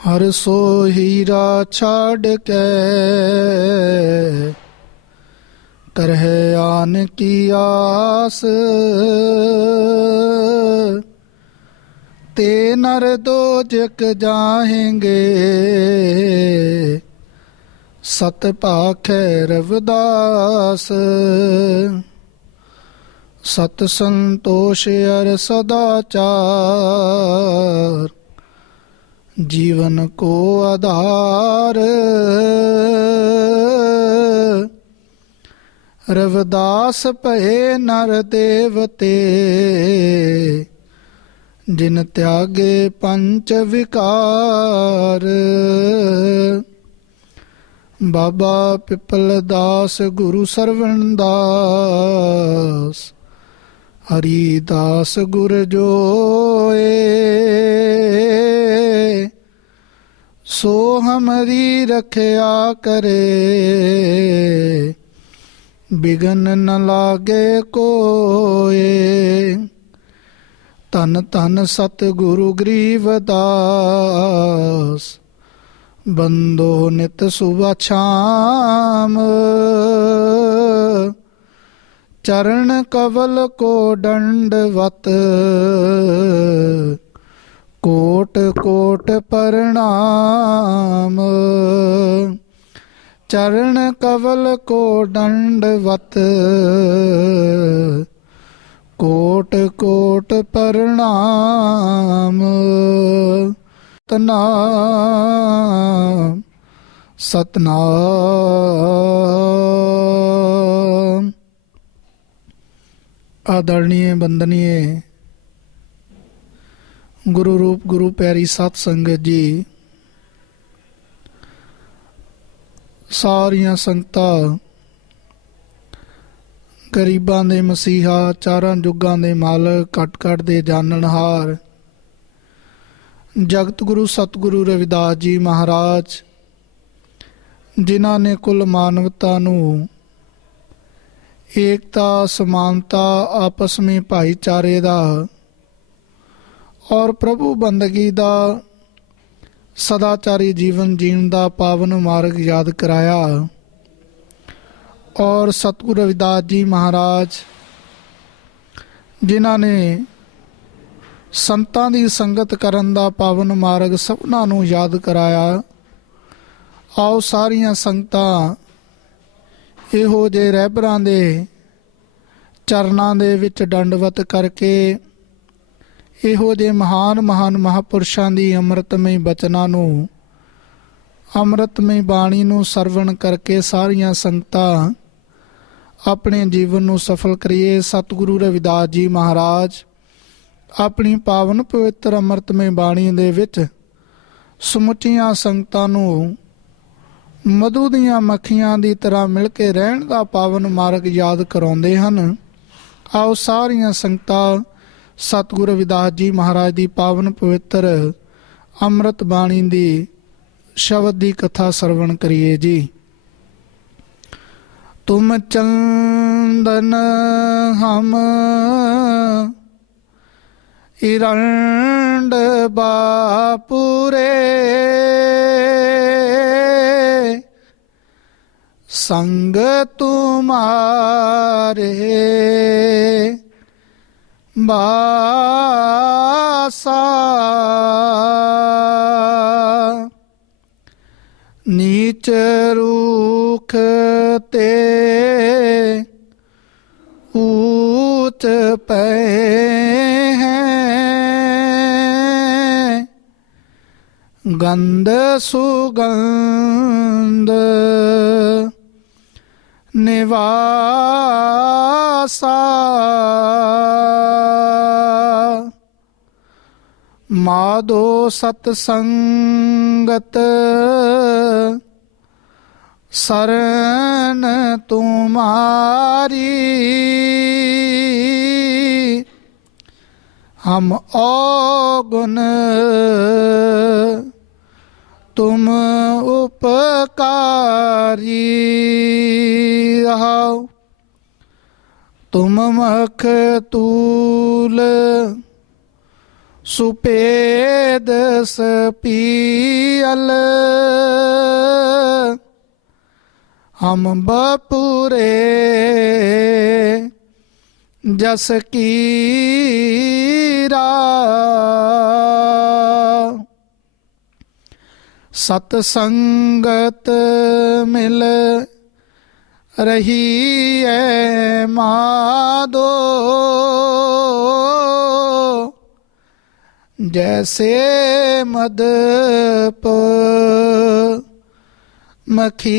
हर सो हीरा छाड़ के करहे आन की आस, ते नर दो जग जाएंगे सत पाखे रविदास। सत संतोष अर सदाचार जीवन को आधार। रविदास भये नर देवते जिन त्यागे पंच विकार। बाबा पिपल दास गुरु सरवण दास हरिदास गुर जोए। सो हमरी रखया करे बिघन न लागे कोए। तन तन सतगुरु गरीवदास बंदो नित सुबह शाम। चरण कवल को दंडवत कोट कोट प्रणाम। चरण कवल को दंडवत कोट कोट प्रणाम। सतनाम सतनाम। आदरणीय वंदनीय गुरु रूप गुरु प्यारी सत संगत जी, सारियां संगतां गरीबां दे मसीहा, चारां जुगां दे मालक, कट कट दे जाननहार जगत गुरु सतगुरु रविदास जी महाराज, जिन्हां ने कुल मानवता नूं एकता समानता आपस में भाईचारे दा और प्रभु बंदगी दा सदाचारी जीवन जीण दा पावन मार्ग याद कराया। और सतगुरु रविदास जी महाराज जिन्हां ने संतां दी संगत करन दा पावन मार्ग सबनां नूं याद कराया। आओ सारियां संगतां ਇਹੋ ਜਿਹੇ ਰਹਿਬਰਾਂ ਦੇ ਚਰਨਾਂ ਦੇ ਵਿੱਚ ਦੰਡਵਤ ਕਰਕੇ ਇਹੋ ਜਿਹੇ ਮਹਾਨ ਮਹਾਨ ਮਹਾਂਪੁਰਸ਼ਾਂ ਦੀ ਅੰਮ੍ਰਿਤਮਈ ਬਚਨਾਂ ਨੂੰ, ਅੰਮ੍ਰਿਤਮਈ ਬਾਣੀ ਨੂੰ ਸਰਵਣ ਕਰਕੇ ਸਾਰੀਆਂ ਸੰਗਤਾਂ ਆਪਣੇ ਜੀਵਨ ਨੂੰ ਸਫਲ ਕਰੀਏ। ਸਤਿਗੁਰੂ ਰਵਿਦਾਸ ਜੀ ਮਹਾਰਾਜ ਆਪਣੀ ਪਾਵਨ ਪਵਿੱਤਰ ਅੰਮ੍ਰਿਤਮਈ ਬਾਣੀ ਦੇ ਵਿੱਚ ਸਮੁੱਚੀਆਂ ਸੰਗਤਾਂ ਨੂੰ ਮਧੂ ਦੀਆਂ ਮੱਖੀਆਂ ਦੀ ਤਰ੍ਹਾਂ ਮਿਲ ਕੇ ਰਹਿਣ ਦਾ ਪਾਵਨ ਮਾਰਗ ਯਾਦ ਕਰਾਉਂਦੇ ਹਨ। ਆਓ ਸਾਰੀਆਂ ਸੰਗਤਾਂ ਸਤਿਗੁਰੂ ਰਵਿਦਾਸ ਜੀ ਮਹਾਰਾਜ ਦੀ ਪਾਵਨ ਪਵਿੱਤਰ ਅੰਮ੍ਰਿਤ ਬਾਣੀ ਦੀ ਸ਼ਬਦ ਦੀ ਕਥਾ ਸਰਵਣ ਕਰੀਏ ਜੀ। ਤੁਮ ਚੰਦਨ ਹਮ ਇਰੰਡ ਬਾਪੂਰੇ संग तुम्हारे बासा नीच रूख ते ऊंच पे हैं गंध सुगंध निवासा। माधो सतसंगत शरण तुम्हारी हम अवगुण तुम उपकारी रहो। तुम मखतूल ਸੁਪੇਦ ਸਪੀਅਲ ਹਮ ਬਪੂਰੇ ਜਸ ਕੀਰਾ। ਸਤ ਸੰਗਤ ਮਿਲ ਰਹੀ ਹੈ ਮਾਧੋ ਜੈਸੇ ਮਦਪ ਮਖੀਰਾ।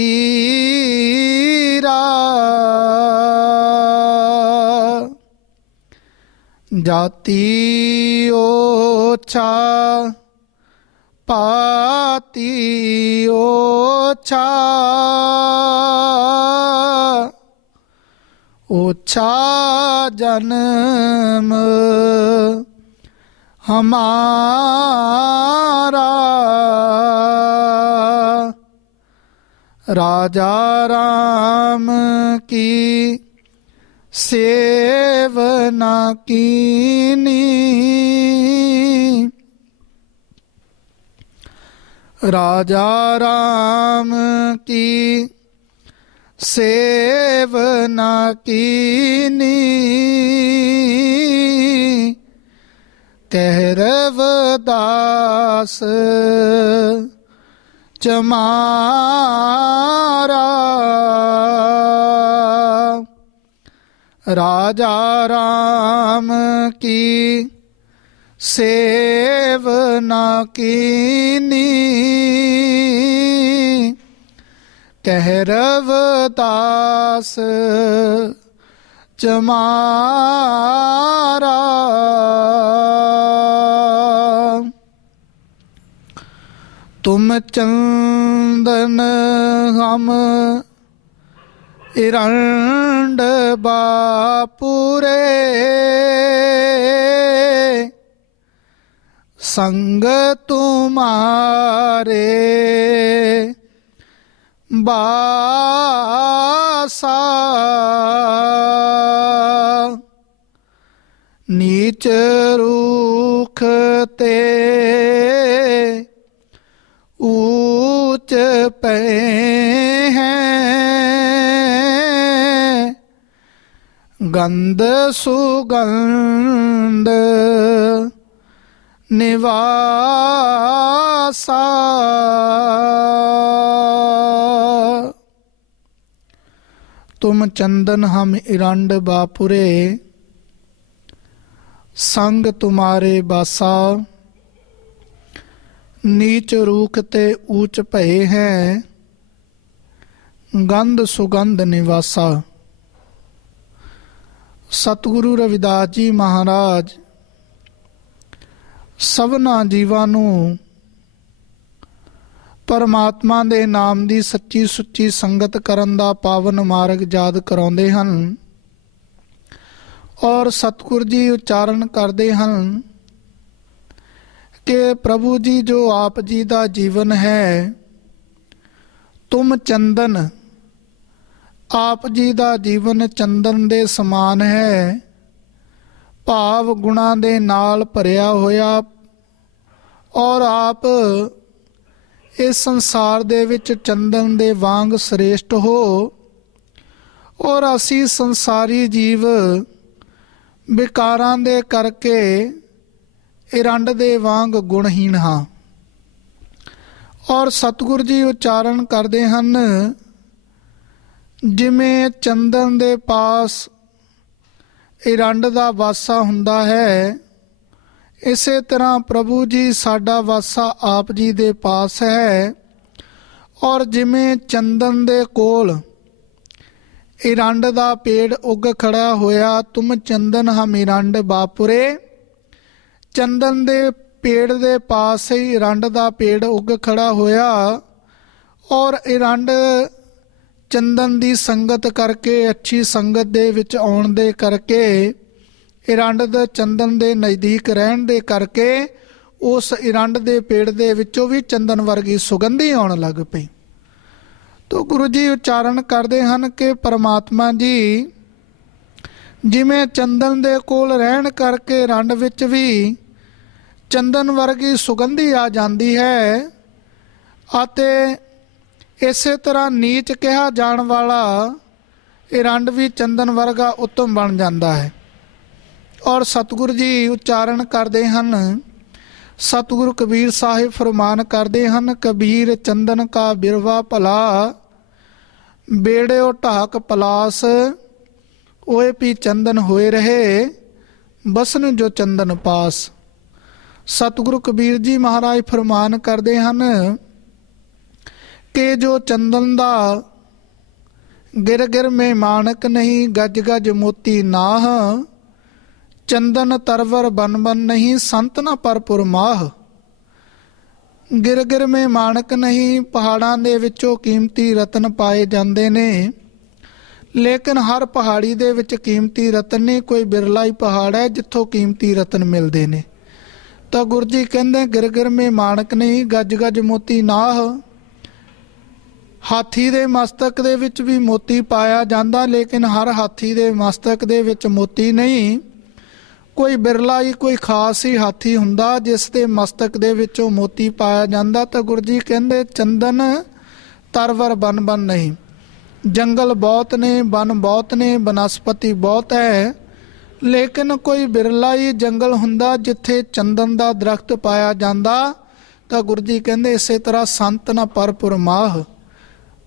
ਜਾਤੀ ਓਛਾ ਪਾਤੀ ਓਛਾ ਓਛਾ ਜਨਮ ਹਮਾਰਾ। ਰਾਜਾ ਰਾਮ ਕੀ ਸੇਵਨਾ ਕੀਨੀ ਰਾਜਾ ਰਾਮ ਕੀ ਸੇਵਨਾ ਕੀਨੀ ਕਹਿ ਰਵਿਦਾਸ ਚਮਾਰਾ। ਰਾਜਾ ਰਾਮ ਕੀ ਸੇਵਨਾ ਕੀਨੀ ਕਹਿ ਰਵਿਦਾਸ ਚਮਾਰਾ। ਤੁਮ ਚੰਦਨ ਹਮ ਇਰੰਡ ਬਾਪੁਰੇ ਸੰਗ ਤੁਮਾਰੇ ਬਾਸਾ। ਨੀਚ ਰੂਖ ਤੇ ਊਚ ਪਏ ਹੈ ਗੰਧ ਸੁਗੰਧ ਨਿਵਾਸਾ। ਤੁਮ ਚੰਦਨ ਹਮ ਇਰੰਡ ਬਾਪੁਰੇ ਸੰਗ ਤੁਮਾਰੇ ਬਾਸਾ। ਨੀਚ ਰੂਖ ਤੇ ਊਚ ਭਏ ਹੈ ਗੰਧ ਸੁਗੰਧ ਨਿਵਾਸਾ। ਸਤਿਗੁਰੂ ਰਵਿਦਾਸ ਜੀ ਮਹਾਰਾਜ ਸਭਨਾਂ ਜੀਵਾਂ ਨੂੰ ਪਰਮਾਤਮਾ ਦੇ ਨਾਮ ਦੀ ਸੱਚੀ ਸੁੱਚੀ ਸੰਗਤ ਕਰਨ ਦਾ ਪਾਵਨ ਮਾਰਗ ਯਾਦ ਕਰਾਉਂਦੇ ਹਨ ਔਰ ਸਤਿਗੁਰ ਜੀ ਉਚਾਰਨ ਕਰਦੇ ਹਨ ਕਿ ਪ੍ਰਭੂ ਜੀ ਜੋ ਆਪ ਜੀ ਦਾ ਜੀਵਨ ਹੈ ਤੁਮ ਚੰਦਨ, ਆਪ ਜੀ ਦਾ ਜੀਵਨ ਚੰਦਨ ਦੇ ਸਮਾਨ ਹੈ, ਭਾਵ ਗੁਣਾਂ ਦੇ ਨਾਲ ਭਰਿਆ ਹੋਇਆ ਔਰ ਆਪ ਇਸ ਸੰਸਾਰ ਦੇ ਵਿੱਚ ਚੰਦਨ ਦੇ ਵਾਂਗ ਸ੍ਰੇਸ਼ਟ ਹੋ ਔਰ ਅਸੀਂ ਸੰਸਾਰੀ ਜੀਵ ਵਿਕਾਰਾਂ ਦੇ ਕਰਕੇ ਇਰੰਡ ਦੇ ਵਾਂਗ ਗੁਣਹੀਣ ਹਾਂ। ਔਰ ਸਤਿਗੁਰ ਜੀ ਉਚਾਰਨ ਕਰਦੇ ਹਨ ਜਿਵੇਂ ਚੰਦਨ ਦੇ ਪਾਸ ਇਰੰਡ ਦਾ ਵਾਸਾ ਹੁੰਦਾ ਹੈ, ਇਸੇ ਤਰ੍ਹਾਂ ਪ੍ਰਭੂ ਜੀ ਸਾਡਾ ਵਾਸਾ ਆਪ ਜੀ ਦੇ ਪਾਸ ਹੈ। ਔਰ ਜਿਵੇਂ ਚੰਦਨ ਦੇ ਕੋਲ ਇਰੰਡ ਦਾ ਪੇੜ ਉੱਗ ਖੜਾ ਹੋਇਆ, ਤੁਮ ਚੰਦਨ ਹਮ ਇਰੰਡ ਬਾਪੁਰੇ, ਚੰਦਨ ਦੇ ਪੇੜ ਦੇ ਪਾਸ ਹੀ ਇਰੰਡ ਦਾ ਪੇੜ ਉੱਗ ਖੜਾ ਹੋਇਆ ਔਰ ਇਰੰਡ ਚੰਦਨ ਦੀ ਸੰਗਤ ਕਰਕੇ, ਅੱਛੀ ਸੰਗਤ ਦੇ ਵਿੱਚ ਆਉਣ ਦੇ ਕਰਕੇ, ਇਰੰਡ ਦੇ ਚੰਦਨ ਦੇ ਨਜ਼ਦੀਕ ਰਹਿਣ ਦੇ ਕਰਕੇ ਉਸ ਇਰੰਡ ਦੇ ਪੇੜ ਦੇ ਵਿੱਚੋਂ ਵੀ ਚੰਦਨ ਵਰਗੀ ਸੁਗੰਧੀ ਆਉਣ ਲੱਗ ਪਈ। ਤੋ ਗੁਰੂ ਜੀ ਉਚਾਰਨ ਕਰਦੇ ਹਨ ਕਿ ਪਰਮਾਤਮਾ ਜੀ ਜਿਵੇਂ ਚੰਦਨ ਦੇ ਕੋਲ ਰਹਿਣ ਕਰਕੇ ਇਰੰਡ ਵਿੱਚ ਵੀ ਚੰਦਨ ਵਰਗੀ ਸੁਗੰਧੀ ਆ ਜਾਂਦੀ ਹੈ ਅਤੇ ਇਸੇ ਤਰ੍ਹਾਂ ਨੀਚ ਕਿਹਾ ਜਾਣ ਵਾਲਾ ਇਰੰਡ ਵੀ ਚੰਦਨ ਵਰਗਾ ਉੱਤਮ ਬਣ ਜਾਂਦਾ ਹੈ। ਔਰ ਸਤਿਗੁਰੂ ਜੀ ਉਚਾਰਨ ਕਰਦੇ ਹਨ, ਸਤਿਗੁਰੂ ਕਬੀਰ ਸਾਹਿਬ ਫਰਮਾਨ ਕਰਦੇ ਹਨ, ਕਬੀਰ ਚੰਦਨ ਕਾ ਬਿਰਵਾ ਭਲਾ, ਬੇੜਿਓ ਢਾਕ ਪਲਾਸ, ਓਏ ਪੀ ਚੰਦਨ ਹੋਏ ਰਹੇ, ਬਸਨ ਜੋ ਚੰਦਨ ਪਾਸ। ਸਤਿਗੁਰੂ ਕਬੀਰ ਜੀ ਮਹਾਰਾਜ ਫਰਮਾਨ ਕਰਦੇ ਹਨ ਕਿ ਜੋ ਚੰਦਨ ਦਾ ਗਿਰ ਗਿਰ ਮੇ ਮਾਣਕ ਨਹੀਂ, ਗਜ ਗਜ ਮੋਤੀ ਨਾਹ, ਚੰਦਨ ਤਰਵਰ ਬਨ ਬਨ ਨਹੀਂ, ਸੰਤ ਨਾ ਪਰਪੁਰ ਮਾਹ। ਗਿਰ ਗਿਰ ਮੇ ਮਾਣਕ ਨਹੀਂ, ਪਹਾੜਾਂ ਦੇ ਵਿੱਚੋਂ ਕੀਮਤੀ ਰਤਨ ਪਾਏ ਜਾਂਦੇ ਨੇ, ਲੇਕਿਨ ਹਰ ਪਹਾੜੀ ਦੇ ਵਿੱਚ ਕੀਮਤੀ ਰਤਨ ਨਹੀਂ, ਕੋਈ ਬਿਰਲਾ ਹੀ ਪਹਾੜ ਹੈ ਜਿੱਥੋਂ ਕੀਮਤੀ ਰਤਨ ਮਿਲਦੇ ਨੇ। ਤਾਂ ਗੁਰੂ ਜੀ ਕਹਿੰਦੇ ਗਿਰ ਗਿਰ ਮੇ ਮਾਣਕ ਨਹੀਂ, ਗੱਜ ਗੱਜ ਮੋਤੀ ਨਾਹ। ਹਾਥੀ ਦੇ ਮਸਤਕ ਦੇ ਵਿੱਚ ਵੀ ਮੋਤੀ ਪਾਇਆ ਜਾਂਦਾ, ਲੇਕਿਨ ਹਰ ਹਾਥੀ ਦੇ ਮਸਤਕ ਦੇ ਵਿੱਚ ਮੋਤੀ ਨਹੀਂ, ਕੋਈ ਬਿਰਲਾ ਹੀ ਕੋਈ ਖਾਸ ਹੀ ਹਾਥੀ ਹੁੰਦਾ ਜਿਸ ਦੇ ਮਸਤਕ ਦੇ ਵਿੱਚੋਂ ਮੋਤੀ ਪਾਇਆ ਜਾਂਦਾ। ਤਾਂ ਗੁਰੂ ਜੀ ਕਹਿੰਦੇ ਚੰਦਨ ਤਰਵਰ ਬਨ ਬਨ ਨਹੀਂ, ਜੰਗਲ ਬਹੁਤ ਨੇ, ਬਨ ਬਹੁਤ ਨੇ, ਬਨਸਪਤੀ ਬਹੁਤ ਹੈ, ਲੇਕਿਨ ਕੋਈ ਬਿਰਲਾ ਹੀ ਜੰਗਲ ਹੁੰਦਾ ਜਿੱਥੇ ਚੰਦਨ ਦਾ ਦਰਖਤ ਪਾਇਆ ਜਾਂਦਾ। ਤਾਂ ਗੁਰੂ ਜੀ ਕਹਿੰਦੇ ਇਸੇ ਤਰ੍ਹਾਂ ਸੰਤ ਨਾ ਪਰਪੁਰ ਮਾਹ।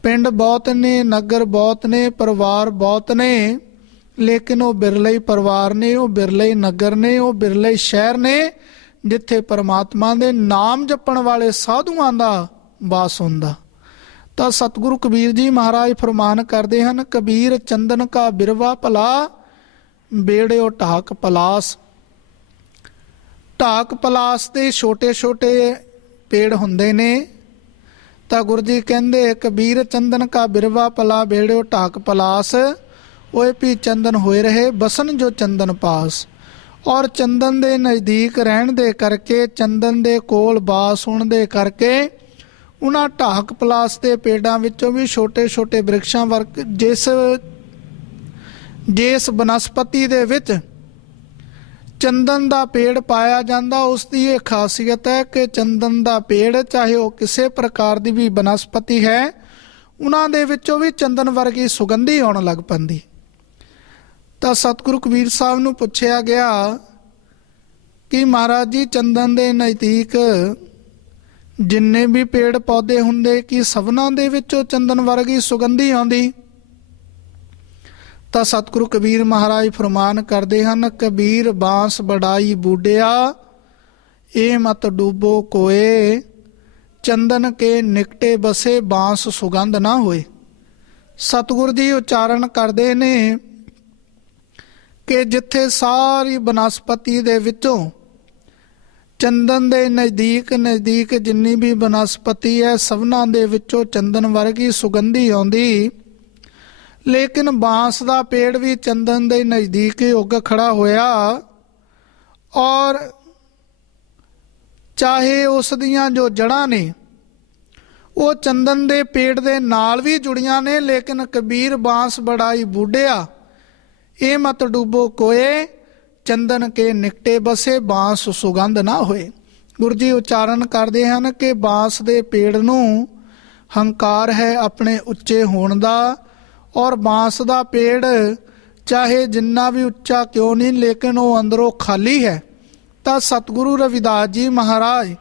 ਪਿੰਡ ਬਹੁਤ ਨੇ, ਨਗਰ ਬਹੁਤ ਨੇ, ਪਰਿਵਾਰ ਬਹੁਤ ਨੇ, ਲੇਕਿਨ ਉਹ ਬਿਰਲੇ ਹੀ ਪਰਿਵਾਰ ਨੇ, ਉਹ ਬਿਰਲੇ ਹੀ ਨਗਰ ਨੇ, ਉਹ ਬਿਰਲੇ ਹੀ ਸ਼ਹਿਰ ਨੇ ਜਿੱਥੇ ਪਰਮਾਤਮਾ ਦੇ ਨਾਮ ਜਪਣ ਵਾਲੇ ਸਾਧੂਆਂ ਦਾ ਵਾਸ ਹੁੰਦਾ। ਤਾਂ ਸਤਿਗੁਰੂ ਕਬੀਰ ਜੀ ਮਹਾਰਾਜ ਫਰਮਾਨ ਕਰਦੇ ਹਨ, ਕਬੀਰ ਚੰਦਨ ਕਾ ਬਿਰਵਾ ਭਲਾ, ਬੇੜਿਓ ਢਾਕ ਪਲਾਸ। ਢਾਕ ਪਲਾਸ ਦੇ ਛੋਟੇ ਛੋਟੇ ਪੇੜ ਹੁੰਦੇ ਨੇ। ਤਾਂ ਗੁਰੂ ਜੀ ਕਹਿੰਦੇ ਕਬੀਰ ਚੰਦਨ ਕਾ ਬਿਰਵਾ ਭਲਾ, ਬੇੜਿਓ ਢਾਕ ਪਲਾਸ, ਓਏ ਪੀ ਚੰਦਨ ਹੋਏ ਰਹੇ, ਬਸਨ ਜੋ ਚੰਦਨ ਪਾਸ। ਔਰ ਚੰਦਨ ਦੇ ਨਜ਼ਦੀਕ ਰਹਿਣ ਦੇ ਕਰਕੇ, ਚੰਦਨ ਦੇ ਕੋਲ ਬਾਸ ਹੋਣ ਦੇ ਕਰਕੇ, ਉਹਨਾਂ ਢਾਕ ਪਲਾਸ ਦੇ ਪੇੜਾਂ ਵਿੱਚੋਂ ਵੀ ਛੋਟੇ ਛੋਟੇ ਬ੍ਰਿਕਸ਼ਾਂ ਵਰਗ ਜਿਸ ਬਨਸਪਤੀ ਦੇ ਵਿੱਚ ਚੰਦਨ ਦਾ ਪੇੜ ਪਾਇਆ ਜਾਂਦਾ, ਉਸ ਦੀ ਇਹ ਖਾਸੀਅਤ ਹੈ ਕਿ ਚੰਦਨ ਦਾ ਪੇੜ ਚਾਹੇ ਉਹ ਕਿਸੇ ਪ੍ਰਕਾਰ ਦੀ ਵੀ ਬਨਸਪਤੀ ਹੈ, ਉਹਨਾਂ ਦੇ ਵਿੱਚੋਂ ਵੀ ਚੰਦਨ ਵਰਗੀ ਸੁਗੰਧੀ ਆਉਣ ਲੱਗ ਪੈਂਦੀ। ਤਾਂ ਸਤਿਗੁਰੂ ਕਬੀਰ ਸਾਹਿਬ ਨੂੰ ਪੁੱਛਿਆ ਗਿਆ ਕਿ ਮਹਾਰਾਜ ਜੀ ਚੰਦਨ ਦੇ ਨਜ਼ਦੀਕ ਜਿੰਨੇ ਵੀ ਪੇੜ ਪੌਦੇ ਹੁੰਦੇ ਕਿ ਸਭਨਾਂ ਦੇ ਵਿੱਚੋਂ ਚੰਦਨ ਵਰਗੀ ਸੁਗੰਧੀ ਆਉਂਦੀ? ਤਾਂ ਸਤਿਗੁਰੂ ਕਬੀਰ ਮਹਾਰਾਜ ਫਰਮਾਨ ਕਰਦੇ ਹਨ, ਕਬੀਰ ਬਾਂਸ ਬੜਾਈ ਬੂਡਿਆ, ਇਹ ਮਤ ਡੂਬੋ ਕੋਏ, ਚੰਦਨ ਕੇ ਨਿਕਟੇ ਬਸੇ, ਬਾਂਸ ਸੁਗੰਧ ਨਾ ਹੋਏ। ਸਤਿਗੁਰੂ ਜੀ ਉਚਾਰਨ ਕਰਦੇ ਨੇ ਕਿ ਜਿੱਥੇ ਸਾਰੀ ਬਨਸਪਤੀ ਦੇ ਵਿੱਚੋਂ ਚੰਦਨ ਦੇ ਨਜ਼ਦੀਕ ਜਿੰਨੀ ਵੀ ਬਨਸਪਤੀ ਹੈ ਸਭਨਾਂ ਦੇ ਵਿੱਚੋਂ ਚੰਦਨ ਵਰਗੀ ਸੁਗੰਧੀ ਆਉਂਦੀ, ਲੇਕਿਨ ਬਾਂਸ ਦਾ ਪੇੜ ਵੀ ਚੰਦਨ ਦੇ ਨਜ਼ਦੀਕ ਹੀ ਉੱਗ ਖੜਾ ਹੋਇਆ, ਔਰ ਚਾਹੇ ਉਸ ਦੀਆਂ ਜੋ ਜੜ੍ਹਾਂ ਨੇ ਉਹ ਚੰਦਨ ਦੇ ਪੇੜ ਦੇ ਨਾਲ ਵੀ ਜੁੜੀਆਂ ਨੇ, ਲੇਕਿਨ ਕਬੀਰ ਬਾਂਸ ਬੜਾਈ ਬੂਡਿਆ, ਇਹ ਮਤ ਡੂਬੋ ਕੋਏ, ਚੰਦਨ ਕੇ ਨਿਕਟੇ ਬਸੇ, ਬਾਂਸ ਸੁਗੰਧ ਨਾ ਹੋਏ। ਗੁਰੂ ਜੀ ਉਚਾਰਨ ਕਰਦੇ ਹਨ ਕਿ ਬਾਂਸ ਦੇ ਪੇੜ ਨੂੰ ਹੰਕਾਰ ਹੈ ਆਪਣੇ ਉੱਚੇ ਹੋਣ ਦਾ, ਔਰ ਬਾਂਸ ਦਾ ਪੇੜ ਚਾਹੇ ਜਿੰਨਾ ਵੀ ਉੱਚਾ ਕਿਉਂ ਨਹੀਂ, ਲੇਕਿਨ ਉਹ ਅੰਦਰੋਂ ਖਾਲੀ ਹੈ। ਤਾਂ ਸਤਿਗੁਰੂ ਰਵਿਦਾਸ ਜੀ ਮਹਾਰਾਜ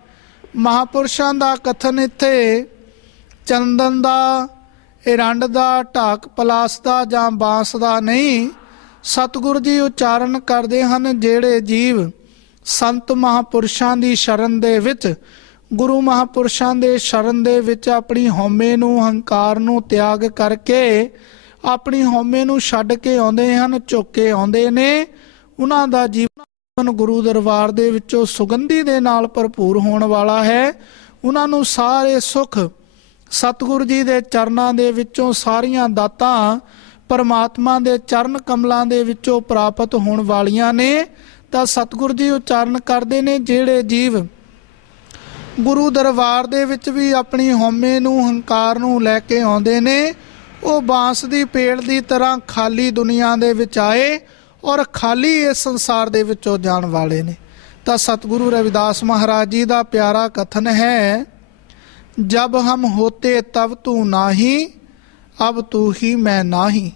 ਮਹਾਂਪੁਰਸ਼ਾਂ ਦਾ ਕਥਨ ਇੱਥੇ ਚੰਦਨ ਦਾ, ਇਰੰਡ ਦਾ, ਢਾਕ ਪਲਾਸ ਦਾ ਜਾਂ ਬਾਂਸ ਦਾ ਨਹੀਂ, ਸਤਿਗੁਰੂ ਜੀ ਉਚਾਰਨ ਕਰਦੇ ਹਨ ਜਿਹੜੇ ਜੀਵ ਸੰਤ ਮਹਾਂਪੁਰਸ਼ਾਂ ਦੀ ਸ਼ਰਨ ਦੇ ਵਿੱਚ, ਗੁਰੂ ਮਹਾਂਪੁਰਸ਼ਾਂ ਦੇ ਸ਼ਰਨ ਦੇ ਵਿੱਚ ਆਪਣੀ ਹਉਮੈ ਨੂੰ, ਹੰਕਾਰ ਨੂੰ ਤਿਆਗ ਕਰਕੇ ਆਪਣੀ ਹਉਮੈ ਨੂੰ ਛੱਡ ਕੇ ਆਉਂਦੇ ਹਨ, ਝੁੱਕ ਕੇ ਆਉਂਦੇ ਨੇ, ਉਹਨਾਂ ਦਾ ਜੀਵਨ ਗੁਰੂ ਦਰਬਾਰ ਦੇ ਵਿੱਚੋਂ ਸੁਗੰਧੀ ਦੇ ਨਾਲ ਭਰਪੂਰ ਹੋਣ ਵਾਲਾ ਹੈ। ਉਹਨਾਂ ਨੂੰ ਸਾਰੇ ਸੁੱਖ ਸਤਿਗੁਰੂ ਜੀ ਦੇ ਚਰਨਾਂ ਦੇ ਵਿੱਚੋਂ, ਸਾਰੀਆਂ ਦਾਤਾਂ ਪਰਮਾਤਮਾ ਦੇ ਚਰਨ ਕਮਲਾਂ ਦੇ ਵਿੱਚੋਂ ਪ੍ਰਾਪਤ ਹੋਣ ਵਾਲੀਆਂ ਨੇ। ਤਾਂ ਸਤਿਗੁਰੂ ਜੀ ਉਚਾਰਨ ਕਰਦੇ ਨੇ ਜਿਹੜੇ ਜੀਵ ਗੁਰੂ ਦਰਬਾਰ ਦੇ ਵਿੱਚ ਵੀ ਆਪਣੀ ਹਉਮੈ ਨੂੰ, ਹੰਕਾਰ ਨੂੰ ਲੈ ਕੇ ਆਉਂਦੇ ਨੇ, ਉਹ ਬਾਂਸ ਦੀ ਪੇੜ ਦੀ ਤਰ੍ਹਾਂ ਖਾਲੀ ਦੁਨੀਆ ਦੇ ਵਿੱਚ ਆਏ ਔਰ ਖਾਲੀ ਇਸ ਸੰਸਾਰ ਦੇ ਵਿੱਚੋਂ ਜਾਣ ਵਾਲੇ ਨੇ। ਤਾਂ ਸਤਿਗੁਰੂ ਰਵਿਦਾਸ ਮਹਾਰਾਜ ਜੀ ਦਾ ਪਿਆਰਾ ਕਥਨ ਹੈ, ਜਬ ਹਮ ਹੋਤੇ ਤਬ ਤੂੰ ਨਾਹੀ, ਅਬ ਤੂੰ ਹੀ ਮੈਂ ਨਾਹੀ।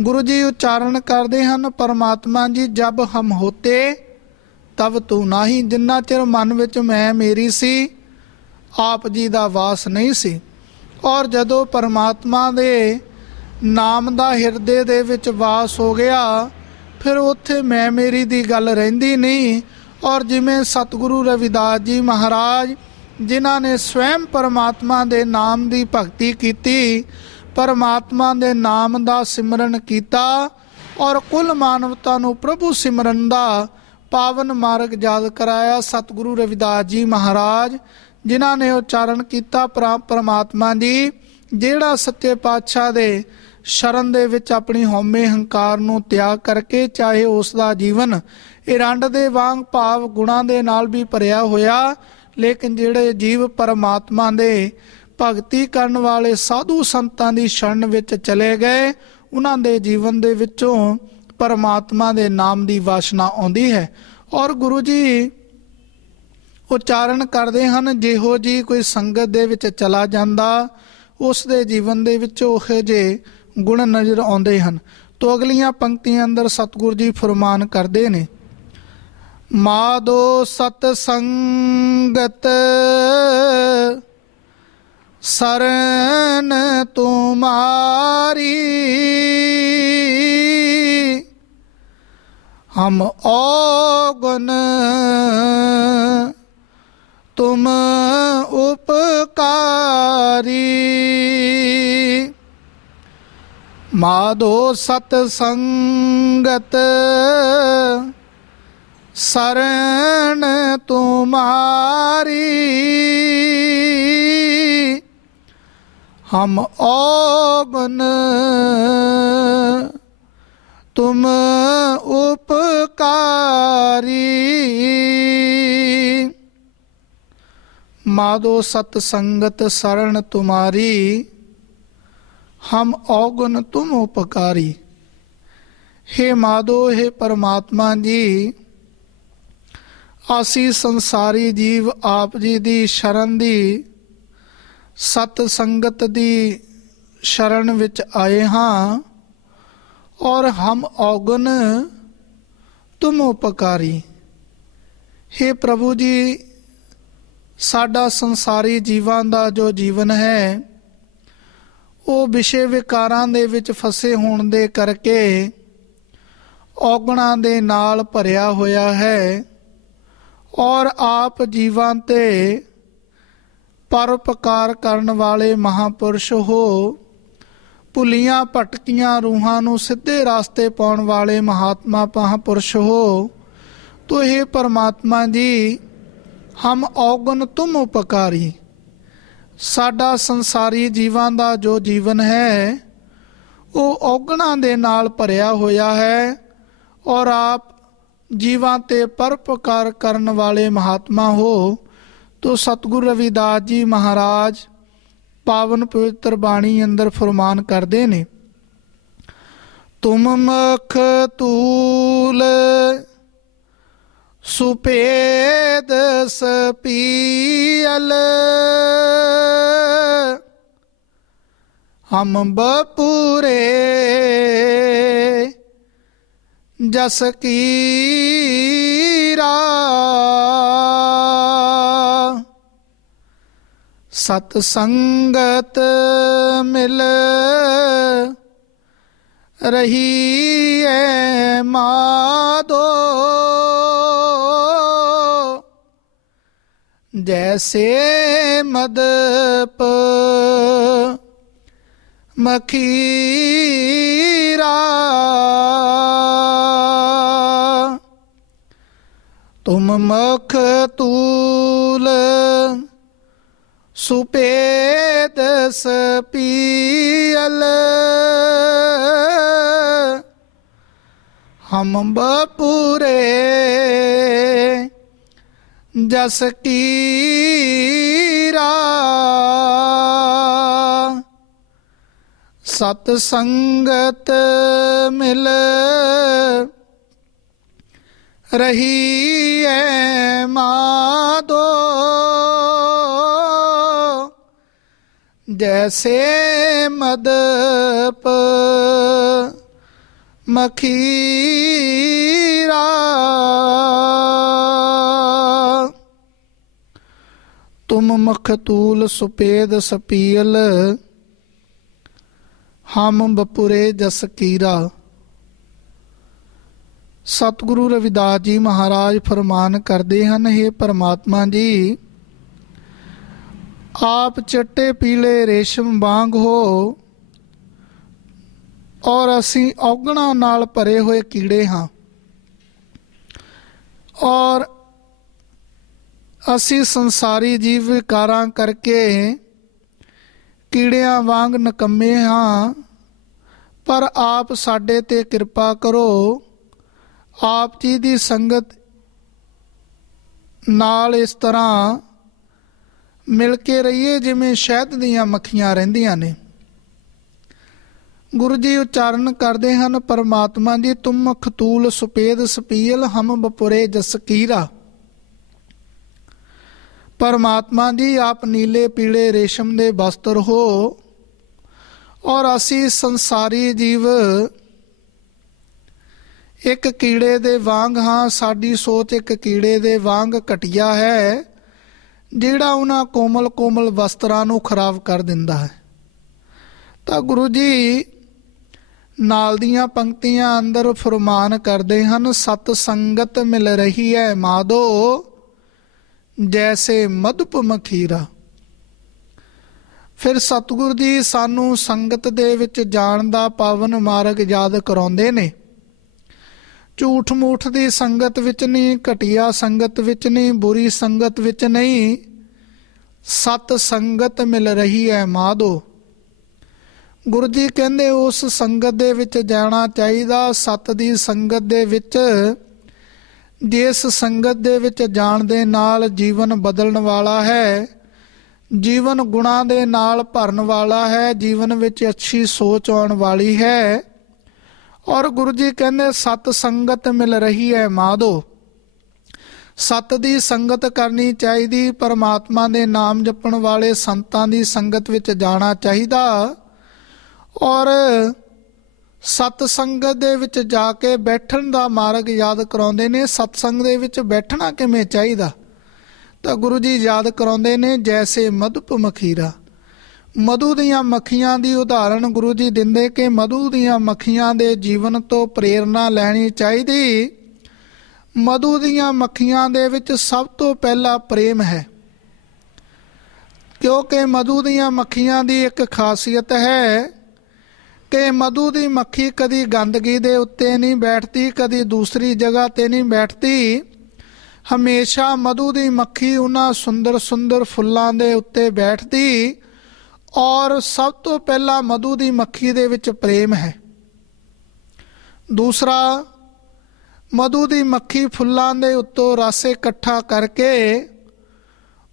ਗੁਰੂ ਜੀ ਉਚਾਰਨ ਕਰਦੇ ਹਨ, ਪਰਮਾਤਮਾ ਜੀ ਜਬ ਹਮ ਹੋਤੇ ਤਬ ਤੂੰ ਨਾਹੀ, ਜਿੰਨਾ ਚਿਰ ਮਨ ਵਿੱਚ ਮੈਂ ਮੇਰੀ ਸੀ, ਆਪ ਜੀ ਦਾ ਵਾਸ ਨਹੀਂ ਸੀ। ਔਰ ਜਦੋਂ ਪਰਮਾਤਮਾ ਦੇ ਨਾਮ ਦਾ ਹਿਰਦੇ ਦੇ ਵਿੱਚ ਵਾਸ ਹੋ ਗਿਆ, ਫਿਰ ਉੱਥੇ ਮੈਂ ਮੇਰੀ ਦੀ ਗੱਲ ਰਹਿੰਦੀ ਨਹੀਂ। ਔਰ ਜਿਵੇਂ ਸਤਿਗੁਰੂ ਰਵਿਦਾਸ ਜੀ ਮਹਾਰਾਜ, ਜਿਨ੍ਹਾਂ ਨੇ ਸਵੈਮ ਪਰਮਾਤਮਾ ਦੇ ਨਾਮ ਦੀ ਭਗਤੀ ਕੀਤੀ, ਪਰਮਾਤਮਾ ਦੇ ਨਾਮ ਦਾ ਸਿਮਰਨ ਕੀਤਾ ਔਰ ਕੁੱਲ ਮਾਨਵਤਾ ਨੂੰ ਪ੍ਰਭੂ ਸਿਮਰਨ ਦਾ ਪਾਵਨ ਮਾਰਗ ਯਾਦ ਕਰਾਇਆ। ਸਤਿਗੁਰੂ ਰਵਿਦਾਸ ਜੀ ਮਹਾਰਾਜ ਜਿਨ੍ਹਾਂ ਨੇ ਉਚਾਰਨ ਕੀਤਾ, ਪਰਮਾਤਮਾ ਜੀ ਜਿਹੜਾ ਸੱਚੇ ਪਾਤਸ਼ਾਹ ਦੇ ਸ਼ਰਨ ਦੇ ਵਿੱਚ ਆਪਣੀ ਹਉਮੈ ਹੰਕਾਰ ਨੂੰ ਤਿਆਗ ਕਰਕੇ, ਚਾਹੇ ਉਸ ਦਾ ਜੀਵਨ ਇਰੰਡ ਦੇ ਵਾਂਗ ਭਾਵ ਗੁਣਾਂ ਦੇ ਨਾਲ ਵੀ ਭਰਿਆ ਹੋਇਆ, ਲੇਕਿਨ ਜਿਹੜੇ ਜੀਵ ਪਰਮਾਤਮਾ ਦੇ ਭਗਤੀ ਕਰਨ ਵਾਲੇ ਸਾਧੂ ਸੰਤਾਂ ਦੀ ਸ਼ਰਨ ਵਿੱਚ ਚਲੇ ਗਏ, ਉਹਨਾਂ ਦੇ ਜੀਵਨ ਦੇ ਵਿੱਚੋਂ ਪਰਮਾਤਮਾ ਦੇ ਨਾਮ ਦੀ ਵਾਸ਼ਨਾ ਆਉਂਦੀ ਹੈ। ਔਰ ਗੁਰੂ ਜੀ ਉਚਾਰਨ ਕਰਦੇ ਹਨ, ਜਿਹੋ ਜੀ ਕੋਈ ਸੰਗਤ ਦੇ ਵਿੱਚ ਚਲਾ ਜਾਂਦਾ, ਉਸ ਦੇ ਜੀਵਨ ਦੇ ਵਿੱਚ ਉਹੋ ਜਿਹੇ ਗੁਣ ਨਜ਼ਰ ਆਉਂਦੇ ਹਨ। ਤੋ ਅਗਲੀਆਂ ਪੰਕਤੀਆਂ ਅੰਦਰ ਸਤਿਗੁਰੂ ਜੀ ਫਰਮਾਨ ਕਰਦੇ ਨੇ, ਮਾਧੋ ਸਤ ਸੰਗਤ ਸਰਨ ਤੁਮਾਰੀ, ਹਮ ਔਗੁਨ ਤੁਮ ਉਪਕਾਰੀ। ਮਾਧੋ ਸਤ ਸੰਗਤ ਸਰਨ ਤੁਮਾਰੀ, ਹਮ ਔਗੁਨ ਤੁਮ ਉਪਕਾਰੀ। ਮਾਧੋ ਸਤ ਸੰਗਤ ਸਰਨ ਤੁਮਾਰੀ, ਹਮ ਔਗੁਨ ਤੁਮ ਉਪਕਾਰੀ। हे ਮਾਧੋ, हे ਪਰਮਾਤਮਾ ਜੀ, ਅਸੀਂ ਸੰਸਾਰੀ ਜੀਵ ਆਪ ਜੀ ਦੀ ਸ਼ਰਨ ਦੀ, ਸਤ ਸੰਗਤ ਦੀ ਸ਼ਰਨ ਵਿੱਚ ਆਏ ਹਾਂ। ਔਰ ਹਮ ਔਗੁਨ ਤੁਮ ਉਪਕਾਰੀ। हे ਪ੍ਰਭੂ ਜੀ, ਸਾਡਾ ਸੰਸਾਰੀ ਜੀਵਾਂ ਦਾ ਜੋ ਜੀਵਨ ਹੈ, ਉਹ ਵਿਸ਼ੇ ਵਿਕਾਰਾਂ ਦੇ ਵਿੱਚ ਫਸੇ ਹੋਣ ਦੇ ਕਰਕੇ ਔਗੁਣਾਂ ਦੇ ਨਾਲ ਭਰਿਆ ਹੋਇਆ ਹੈ। ਔਰ ਆਪ ਜੀਵਾਂ 'ਤੇ ਪਰਉਪਕਾਰ ਕਰਨ ਵਾਲੇ ਮਹਾਂਪੁਰਸ਼ ਹੋ, ਭੁੱਲੀਆਂ ਭਟਕੀਆਂ ਰੂਹਾਂ ਨੂੰ ਸਿੱਧੇ ਰਾਸਤੇ ਪਾਉਣ ਵਾਲੇ ਮਹਾਤਮਾ ਮਹਾਂਪੁਰਸ਼ ਹੋ। ਤੋ ਇਹ ਪਰਮਾਤਮਾ ਜੀ, ਹਮ ਔਗੁਨ ਤੁਮ ਉਪਕਾਰੀ। ਸਾਡਾ ਸੰਸਾਰੀ ਜੀਵਾਂ ਦਾ ਜੋ ਜੀਵਨ ਹੈ, ਉਹ ਔਗੁਣਾਂ ਦੇ ਨਾਲ ਭਰਿਆ ਹੋਇਆ ਹੈ। ਔਰ ਆਪ ਜੀਵਾਂ 'ਤੇ ਪਰਉਪਕਾਰ ਕਰਨ ਵਾਲੇ ਮਹਾਤਮਾ ਹੋ। ਤੋ ਸਤਿਗੁਰੂ ਰਵਿਦਾਸ ਜੀ ਮਹਾਰਾਜ ਪਾਵਨ ਪਵਿੱਤਰ ਬਾਣੀ ਅੰਦਰ ਫਰਮਾਨ ਕਰਦੇ ਨੇ, ਤੁਮ ਮਖ ਤੂਲ ਸੁਪੇਦ ਸਪੀਅਲ, ਹਮ ਬਪੂਰੇ ਜਸ ਕੀਰਾ। ਸਤ ਸੰਗਤ ਮਿਲ ਰਹੀ ਹੈ ਮਾਧੋ, ਜੈਸੇ ਮਦਪ ਮਖੀਰਾ। ਤੁਮ ਮਖ ਤੂਲ ਸੁਪੇਦ ਸਪੀਅਲ, ਹਮ ਬਪੂਰੇ ਜਸ ਕੀਰਾ। ਸਤ ਸੰਗਤ ਮਿਲ ਰਹੀ ਐ ਮਾਧੋ, ਜੈਸੇ ਮਦਪ ਮਖੀਰਾ। ਤੁਮ ਮਖਤੂਲ ਸੁਪੇਦ ਸਪੀਲ, ਹਮ ਬਪੁਰੇ ਜਸ ਕੀਰਾ। ਸਤਿਗੁਰੂ ਰਵਿਦਾਸ ਜੀ ਮਹਾਰਾਜ ਫਰਮਾਨ ਕਰਦੇ ਹਨ, ਹੇ ਪਰਮਾਤਮਾ ਜੀ, ਆਪ ਚਿੱਟੇ ਪੀਲੇ ਰੇਸ਼ਮ ਵਾਂਗ ਹੋ ਔਰ ਅਸੀਂ ਔਗਣਾਂ ਨਾਲ ਭਰੇ ਹੋਏ ਕੀੜੇ ਹਾਂ, ਔਰ ਅਸੀਂ ਸੰਸਾਰੀ ਜੀਵ ਵਿਕਾਰਾਂ ਕਰਕੇ ਕੀੜਿਆਂ ਵਾਂਗ ਨਿਕੰਮੇ ਹਾਂ। ਪਰ ਆਪ ਸਾਡੇ 'ਤੇ ਕਿਰਪਾ ਕਰੋ, ਆਪ ਜੀ ਦੀ ਸੰਗਤ ਨਾਲ ਇਸ ਤਰ੍ਹਾਂ ਮਿਲ ਕੇ ਰਹੀਏ ਜਿਵੇਂ ਸ਼ਹਿਦ ਦੀਆਂ ਮੱਖੀਆਂ ਰਹਿੰਦੀਆਂ ਨੇ। ਗੁਰੂ ਜੀ ਉਚਾਰਨ ਕਰਦੇ ਹਨ, ਪਰਮਾਤਮਾ ਜੀ, ਤੁਮ ਖਤੂਲ ਸੁਪੇਦ ਸਪੀਲ, ਹਮ ਬਪੁਰੇ ਜਸ ਕੀਰਾ। ਪਰਮਾਤਮਾ ਜੀ, ਆਪ ਨੀਲੇ ਪੀਲੇ ਰੇਸ਼ਮ ਦੇ ਬਸਤਰ ਹੋ ਔਰ ਅਸੀਂ ਸੰਸਾਰੀ ਜੀਵ ਇੱਕ ਕੀੜੇ ਦੇ ਵਾਂਗ ਹਾਂ। ਸਾਡੀ ਸੋਚ ਇੱਕ ਕੀੜੇ ਦੇ ਵਾਂਗ ਘਟੀਆ ਹੈ, ਜਿਹੜਾ ਉਹਨਾਂ ਕੋਮਲ ਕੋਮਲ ਵਸਤਰਾਂ ਨੂੰ ਖਰਾਬ ਕਰ ਦਿੰਦਾ ਹੈ। ਤਾਂ ਗੁਰੂ ਜੀ ਨਾਲ ਦੀਆਂ ਪੰਕਤੀਆਂ ਅੰਦਰ ਫਰਮਾਨ ਕਰਦੇ ਹਨ, ਸਤ ਸੰਗਤ ਮਿਲ ਰਹੀ ਹੈ ਮਾਧੋ, ਜੈਸੇ ਮਧੁਪ ਮਖੀਰਾ। ਫਿਰ ਸਤਿਗੁਰੂ ਜੀ ਸਾਨੂੰ ਸੰਗਤ ਦੇ ਵਿੱਚ ਜਾਣ ਦਾ ਪਾਵਨ ਮਾਰਗ ਯਾਦ ਕਰਾਉਂਦੇ ਨੇ। ਝੂਠ ਮੂਠ ਦੀ ਸੰਗਤ ਵਿੱਚ ਨਹੀਂ, ਘਟੀਆ ਸੰਗਤ ਵਿੱਚ ਨਹੀਂ, ਬੁਰੀ ਸੰਗਤ ਵਿੱਚ ਨਹੀਂ, ਸਤ ਸੰਗਤ ਮਿਲ ਰਹੀ ਹੈ ਮਾਧੋ। ਗੁਰੂ ਜੀ ਕਹਿੰਦੇ ਉਸ ਸੰਗਤ ਦੇ ਵਿੱਚ ਜਾਣਾ ਚਾਹੀਦਾ, ਸਤ ਦੀ ਸੰਗਤ ਦੇ ਵਿੱਚ। ਜਿਸ ਸੰਗਤ ਦੇ ਵਿੱਚ ਜਾਣ ਦੇ ਨਾਲ ਜੀਵਨ ਬਦਲਣ ਵਾਲਾ ਹੈ, ਜੀਵਨ ਗੁਣਾਂ ਦੇ ਨਾਲ ਭਰਨ ਵਾਲਾ ਹੈ, ਜੀਵਨ ਵਿੱਚ ਅੱਛੀ ਸੋਚ ਆਉਣ ਵਾਲੀ ਹੈ। ਔਰ ਗੁਰੂ ਜੀ ਕਹਿੰਦੇ ਸਤ ਸੰਗਤ ਮਿਲ ਰਹੀ ਹੈ ਮਾਧੋ। ਸਤ ਦੀ ਸੰਗਤ ਕਰਨੀ ਚਾਹੀਦੀ, ਪਰਮਾਤਮਾ ਦੇ ਨਾਮ ਜਪਣ ਵਾਲੇ ਸੰਤਾਂ ਦੀ ਸੰਗਤ ਵਿੱਚ ਜਾਣਾ ਚਾਹੀਦਾ। ਔਰ ਸਤ ਸੰਗਤ ਦੇ ਵਿੱਚ ਜਾ ਕੇ ਬੈਠਣ ਦਾ ਮਾਰਗ ਯਾਦ ਕਰਾਉਂਦੇ ਨੇ। ਸਤਸੰਗ ਦੇ ਵਿੱਚ ਬੈਠਣਾ ਕਿਵੇਂ ਚਾਹੀਦਾ, ਤਾਂ ਗੁਰੂ ਜੀ ਯਾਦ ਕਰਾਉਂਦੇ ਨੇ, ਜੈਸੇ ਮਧੁਪ ਮਖੀਰਾ। ਮਧੂ ਦੀਆਂ ਮੱਖੀਆਂ ਦੀ ਉਦਾਹਰਣ ਗੁਰੂ ਜੀ ਦਿੰਦੇ ਕਿ ਮਧੂ ਦੀਆਂ ਮੱਖੀਆਂ ਦੇ ਜੀਵਨ ਤੋਂ ਪ੍ਰੇਰਨਾ ਲੈਣੀ ਚਾਹੀਦੀ। ਮਧੂ ਦੀਆਂ ਮੱਖੀਆਂ ਦੇ ਵਿੱਚ ਸਭ ਤੋਂ ਪਹਿਲਾ ਪ੍ਰੇਮ ਹੈ, ਕਿਉਂਕਿ ਮਧੂ ਦੀਆਂ ਮੱਖੀਆਂ ਦੀ ਇੱਕ ਖਾਸੀਅਤ ਹੈ ਕਿ ਮਧੂ ਦੀ ਮੱਖੀ ਕਦੀ ਗੰਦਗੀ ਦੇ ਉੱਤੇ ਨਹੀਂ ਬੈਠਦੀ, ਕਦੀ ਦੂਸਰੀ ਜਗ੍ਹਾ 'ਤੇ ਨਹੀਂ ਬੈਠਦੀ। ਹਮੇਸ਼ਾ ਮਧੂ ਦੀ ਮੱਖੀ ਉਹਨਾਂ ਸੁੰਦਰ ਸੁੰਦਰ ਫੁੱਲਾਂ ਦੇ ਉੱਤੇ ਬੈਠਦੀ। ਔਰ ਸਭ ਤੋਂ ਪਹਿਲਾਂ ਮਧੂ ਦੀ ਮੱਖੀ ਦੇ ਵਿੱਚ ਪ੍ਰੇਮ ਹੈ। ਦੂਸਰਾ, ਮਧੂ ਦੀ ਮੱਖੀ ਫੁੱਲਾਂ ਦੇ ਉੱਤੋਂ ਰਸ ਇਕੱਠਾ ਕਰਕੇ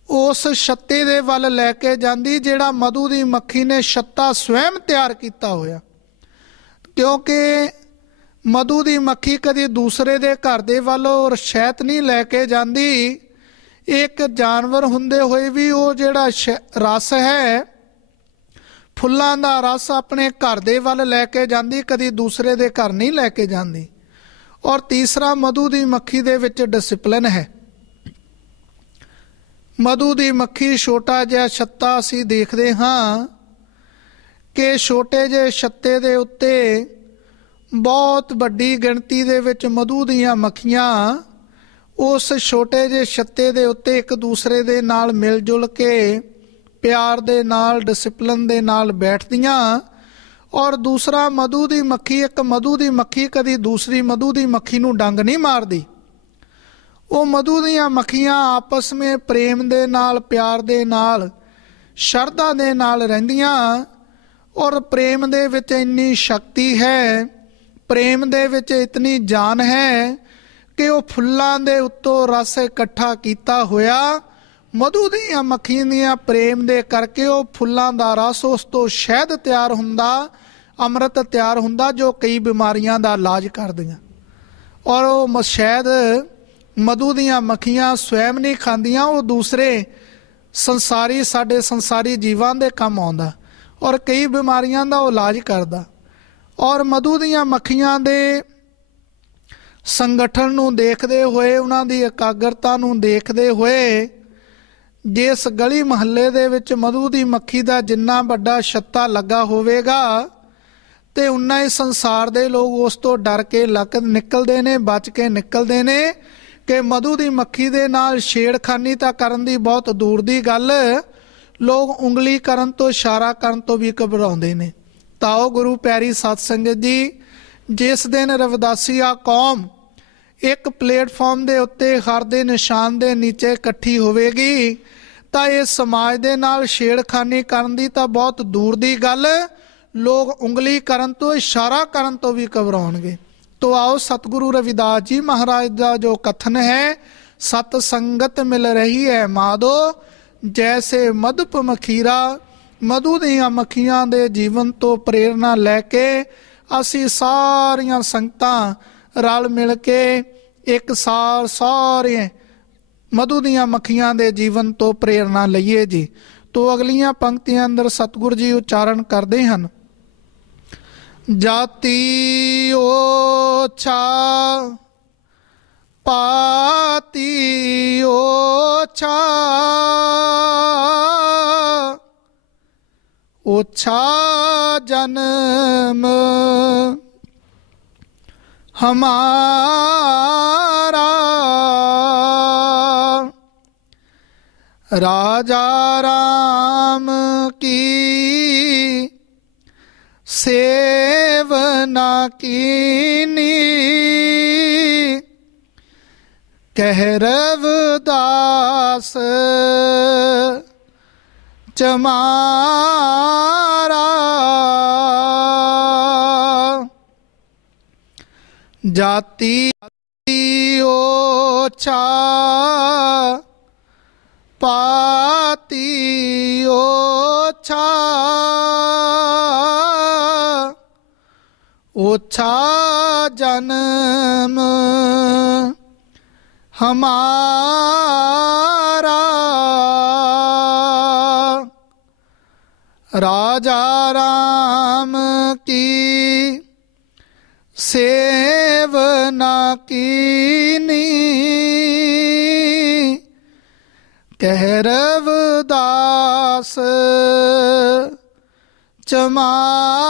ਉਸ ਛੱਤੇ ਦੇ ਵੱਲ ਲੈ ਕੇ ਜਾਂਦੀ, ਜਿਹੜਾ ਮਧੂ ਦੀ ਮੱਖੀ ਨੇ ਛੱਤਾ ਸਵੈਮ ਤਿਆਰ ਕੀਤਾ ਹੋਇਆ। ਕਿਉਂਕਿ ਮਧੂ ਦੀ ਮੱਖੀ ਕਦੀ ਦੂਸਰੇ ਦੇ ਘਰ ਦੇ ਵੱਲ ਸ਼ਹਿਦ ਨਹੀਂ ਲੈ ਕੇ ਜਾਂਦੀ। ਇੱਕ ਜਾਨਵਰ ਹੁੰਦੇ ਹੋਏ ਵੀ ਉਹ ਜਿਹੜਾ ਰਸ ਹੈ, ਫੁੱਲਾਂ ਦਾ ਰਸ, ਆਪਣੇ ਘਰ ਦੇ ਵੱਲ ਲੈ ਕੇ ਜਾਂਦੀ, ਕਦੀ ਦੂਸਰੇ ਦੇ ਘਰ ਨਹੀਂ ਲੈ ਕੇ ਜਾਂਦੀ। ਔਰ ਤੀਸਰਾ, ਮਧੂ ਦੀ ਮੱਖੀ ਦੇ ਵਿੱਚ ਡਿਸਿਪਲਿਨ ਹੈ। ਮਧੂ ਦੀ ਮੱਖੀ ਛੋਟਾ ਜਿਹਾ ਛੱਤਾ ਅਸੀਂ ਦੇਖਦੇ ਹਾਂ ਕਿ ਛੋਟੇ ਜਿਹੇ ਛੱਤੇ ਦੇ ਉੱਤੇ ਬਹੁਤ ਵੱਡੀ ਗਿਣਤੀ ਦੇ ਵਿੱਚ ਮਧੂ ਦੀਆਂ ਮੱਖੀਆਂ ਉਸ ਛੋਟੇ ਜਿਹੇ ਛੱਤੇ ਦੇ ਉੱਤੇ ਇੱਕ ਦੂਸਰੇ ਦੇ ਨਾਲ ਮਿਲ ਜੁਲ ਕੇ ਪਿਆਰ ਦੇ ਨਾਲ, ਡਿਸਿਪਲਿਨ ਦੇ ਨਾਲ ਬੈਠਦੀਆਂ। ਔਰ ਦੂਸਰਾ, ਮਧੂ ਦੀ ਮੱਖੀ, ਇੱਕ ਮਧੂ ਦੀ ਮੱਖੀ ਕਦੀ ਦੂਸਰੀ ਮਧੂ ਦੀ ਮੱਖੀ ਨੂੰ ਡੰਗ ਨਹੀਂ ਮਾਰਦੀ। ਉਹ ਮਧੂ ਦੀਆਂ ਮੱਖੀਆਂ ਆਪਸ ਵਿੱਚ ਪ੍ਰੇਮ ਦੇ ਨਾਲ, ਪਿਆਰ ਦੇ ਨਾਲ, ਸ਼ਰਧਾ ਦੇ ਨਾਲ ਰਹਿੰਦੀਆਂ। ਔਰ ਪ੍ਰੇਮ ਦੇ ਵਿੱਚ ਇੰਨੀ ਸ਼ਕਤੀ ਹੈ, ਪ੍ਰੇਮ ਦੇ ਵਿੱਚ ਇਤਨੀ ਜਾਨ ਹੈ ਕਿ ਉਹ ਫੁੱਲਾਂ ਦੇ ਉੱਤੋਂ ਰਸ ਇਕੱਠਾ ਕੀਤਾ ਹੋਇਆ ਮਧੂ ਦੀਆਂ ਮੱਖੀਆਂ ਦੀਆਂ ਪ੍ਰੇਮ ਦੇ ਕਰਕੇ ਉਹ ਫੁੱਲਾਂ ਦਾ ਰਸ, ਉਸ ਤੋਂ ਸ਼ਹਿਦ ਤਿਆਰ ਹੁੰਦਾ, ਅੰਮ੍ਰਿਤ ਤਿਆਰ ਹੁੰਦਾ, ਜੋ ਕਈ ਬਿਮਾਰੀਆਂ ਦਾ ਇਲਾਜ ਕਰਦੀਆਂ। ਔਰ ਉਹ ਸ਼ਾਇਦ ਮਧੂ ਦੀਆਂ ਮੱਖੀਆਂ ਸਵੈਮ ਨਹੀਂ ਖਾਂਦੀਆਂ, ਉਹ ਦੂਸਰੇ ਸੰਸਾਰੀ ਸਾਡੇ ਸੰਸਾਰੀ ਜੀਵਾਂ ਦੇ ਕੰਮ ਆਉਂਦਾ ਔਰ ਕਈ ਬਿਮਾਰੀਆਂ ਦਾ ਉਹ ਇਲਾਜ ਕਰਦਾ। ਔਰ ਮਧੂ ਦੀਆਂ ਮੱਖੀਆਂ ਦੇ ਸੰਗਠਨ ਨੂੰ ਦੇਖਦੇ ਹੋਏ, ਉਹਨਾਂ ਦੀ ਇਕਾਗਰਤਾ ਨੂੰ ਦੇਖਦੇ ਹੋਏ, ਜਿਸ ਗਲੀ ਮੁਹੱਲੇ ਦੇ ਵਿੱਚ ਮਧੂ ਦੀ ਮੱਖੀ ਦਾ ਜਿੰਨਾ ਵੱਡਾ ਛੱਤਾ ਲੱਗਾ ਹੋਵੇਗਾ ਤੇ ਉਨਾ ਹੀ ਸੰਸਾਰ ਦੇ ਲੋਕ ਉਸ ਤੋਂ ਡਰ ਕੇ ਨਿਕਲਦੇ ਨੇ, ਬਚ ਕੇ ਨਿਕਲਦੇ ਨੇ ਕਿ ਮਧੂ ਦੀ ਮੱਖੀ ਦੇ ਨਾਲ ਛੇੜਖਾਨੀ ਤਾਂ ਕਰਨ ਦੀ ਬਹੁਤ ਦੂਰ ਦੀ ਗੱਲ, ਲੋਕ ਉਂਗਲੀ ਕਰਨ ਤੋਂ, ਇਸ਼ਾਰਾ ਕਰਨ ਤੋਂ ਵੀ ਘਬਰਾਉਂਦੇ ਨੇ। ਤਾਂ ਉਹ ਗੁਰੂ ਪਿਆਰੀ ਸਤ ਸੰਗਤ ਜੀ, ਜਿਸ ਦਿਨ ਰਵਿਦਾਸੀਆ ਕੌਮ ਇੱਕ ਪਲੇਟਫਾਰਮ ਦੇ ਉੱਤੇ ਹਰ ਦੇ ਨਿਸ਼ਾਨ ਦੇ ਨੀਚੇ ਇਕੱਠੀ ਹੋਵੇਗੀ ਤਾਂ ਇਸ ਸਮਾਜ ਦੇ ਨਾਲ ਛੇੜਖਾਨੀ ਕਰਨ ਦੀ ਤਾਂ ਬਹੁਤ ਦੂਰ ਦੀ ਗੱਲ, ਲੋਕ ਉਂਗਲੀ ਕਰਨ ਤੋਂ, ਇਸ਼ਾਰਾ ਕਰਨ ਤੋਂ ਵੀ ਘਬਰਾਉਣਗੇ। ਤੋ ਆਓ ਸਤਿਗੁਰੂ ਰਵਿਦਾਸ ਜੀ ਮਹਾਰਾਜ ਦਾ ਜੋ ਕਥਨ ਹੈ, ਸਤ ਸੰਗਤ ਮਿਲ ਰਹੀ ਹੈ ਮਾਧੋ ਜੈਸੇ ਮਧੁਪ ਮਖੀਰਾ। ਮਧੂ ਦੀਆਂ ਮੱਖੀਆਂ ਦੇ ਜੀਵਨ ਤੋਂ ਪ੍ਰੇਰਨਾ ਲੈ ਕੇ ਅਸੀਂ ਸਾਰੀਆਂ ਸੰਗਤਾਂ ਰਲ ਮਿਲ ਕੇ ਇੱਕ ਸਾਲ ਸਾਰੇ ਮਧੂ ਦੀਆਂ ਮੱਖੀਆਂ ਦੇ ਜੀਵਨ ਤੋਂ ਪ੍ਰੇਰਨਾ ਲਈਏ ਜੀ। ਤੋ ਅਗਲੀਆਂ ਪੰਕਤੀਆਂ ਅੰਦਰ ਸਤਿਗੁਰੂ ਜੀ ਉਚਾਰਨ ਕਰਦੇ ਹਨ, ਜਾਤੀ ਓਛਾ ਪਾਤੀ ਓਛਾ, ਓਛਾ ਜਨਮ ਹਮਾਰਾ, ਰਾਜਾ ਰਾਮ ਕੀ सेवना कीनी, कह रविदास चमारा। जाति ओछा पाती ओछा, ओछा जन्म हमारा, राजा राम की सेवना कीनी, कह रविदास चमारा।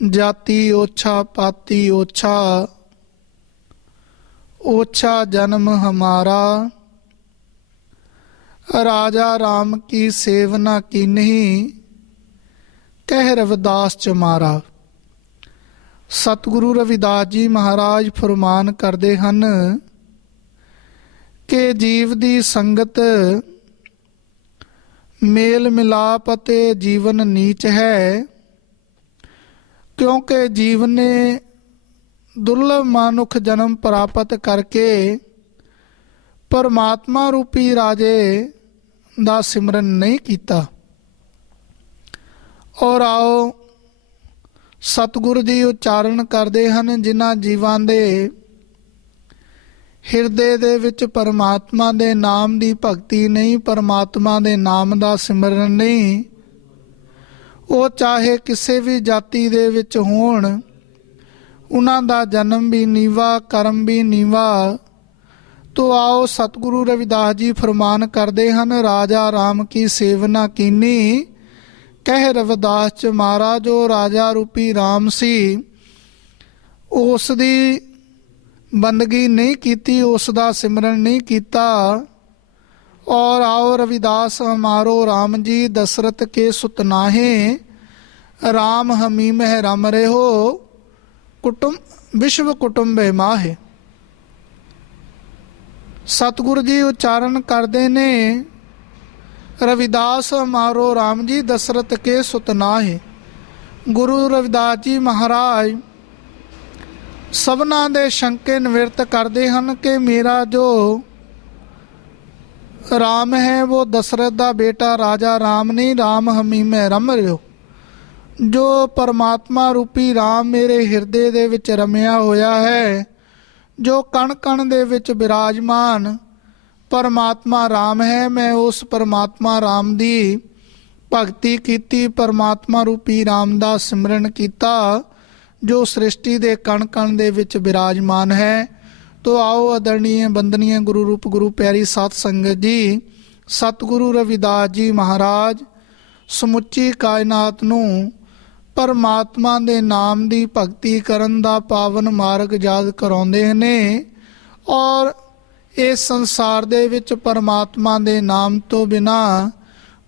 जाति ओछा पाती ओछा, ओछा जन्म हमारा, राजा राम की सेवना की नहीं, कह रविदास चमारा। सतगुरु रविदास जी महाराज फरमान करते हैं कि जीव दी संगत मेल मिलाप ते जीवन नीच है, क्योंकि जीव ने दुर्लभ मानुख जन्म प्राप्त करके परमात्मा रूपी राजे दा सिमरन नहीं किया। और आओ सतगुरु जी उच्चारण करते हैं, जिन्हां जीवां दे ਹਿਰਦੇ ਦੇ ਵਿੱਚ ਪਰਮਾਤਮਾ ਦੇ ਨਾਮ ਦੀ ਭਗਤੀ ਨਹੀਂ, ਪਰਮਾਤਮਾ ਦੇ ਨਾਮ ਦਾ ਸਿਮਰਨ ਨਹੀਂ, ਉਹ ਚਾਹੇ ਕਿਸੇ ਵੀ ਜਾਤੀ ਦੇ ਵਿੱਚ ਹੋਣ, ਉਹਨਾਂ ਦਾ ਜਨਮ ਵੀ ਨੀਵਾ, ਕਰਮ ਵੀ ਨੀਵਾ। ਤੋ ਆਓ ਸਤਿਗੁਰੂ ਰਵਿਦਾਸ ਜੀ ਫਰਮਾਨ ਕਰਦੇ ਹਨ, ਰਾਜਾ ਰਾਮ ਕੀ ਸੇਵਨਾ ਕੀਨੀ, ਕਹਿ ਰਵਿਦਾਸ ਚ ਮਾਰਾ। ਜੋ ਰਾਜਾ ਰੂਪੀ ਰਾਮ ਸੀ ਉਸ ਦੀ ਬੰਦਗੀ ਨਹੀਂ ਕੀਤੀ, ਉਸ ਦਾ ਸਿਮਰਨ ਨਹੀਂ ਕੀਤਾ। और आओ रविदास हमारो राम जी दशरथ के सुत नाहे, राम हमी में रम रहो कुटुंब विश्व कुटुंबे माहे। सतगुरु जी उच्चारण करते ने, रविदास हमारो राम जी दशरथ के सुत नाहे। गुरु रविदास जी महाराज सबना दे शंके निवृत्त करते हैं कि मेरा जो राम है वो दशरथ का बेटा राजा राम नहीं, राम हमी में रम रहो। ਜੋ ਪਰਮਾਤਮਾ ਰੂਪੀ ਰਾਮ ਮੇਰੇ ਹਿਰਦੇ ਦੇ ਵਿੱਚ ਰਮਿਆ ਹੋਇਆ ਹੈ, ਜੋ ਕਣ ਕਣ ਦੇ ਵਿੱਚ ਬਿਰਾਜਮਾਨ ਪਰਮਾਤਮਾ ਰਾਮ ਹੈ, ਮੈਂ ਉਸ ਪਰਮਾਤਮਾ ਰਾਮ ਦੀ ਭਗਤੀ ਕੀਤੀ, ਪਰਮਾਤਮਾ ਰੂਪੀ ਰਾਮ ਦਾ ਸਿਮਰਨ ਕੀਤਾ ਜੋ ਸ੍ਰਿਸ਼ਟੀ ਦੇ ਕਣ ਕਣ ਦੇ ਵਿੱਚ ਬਿਰਾਜਮਾਨ ਹੈ। ਤੋ ਆਓ ਆਦਰਣੀਏ ਬੰਦਨੀਏ ਗੁਰੂ ਰੂਪ ਗੁਰੂ ਪਿਆਰੀ ਸਾਧ ਸੰਗਤ ਜੀ, ਸਤਿਗੁਰੂ ਰਵਿਦਾਸ ਜੀ ਮਹਾਰਾਜ ਸਮੁੱਚੀ ਕਾਇਨਾਤ ਨੂੰ ਪਰਮਾਤਮਾ ਦੇ ਨਾਮ ਦੀ ਭਗਤੀ ਕਰਨ ਦਾ ਪਾਵਨ ਮਾਰਗ ਯਾਦ ਕਰਾਉਂਦੇ ਨੇ। ਔਰ ਇਸ ਸੰਸਾਰ ਦੇ ਵਿੱਚ ਪਰਮਾਤਮਾ ਦੇ ਨਾਮ ਤੋਂ ਬਿਨਾਂ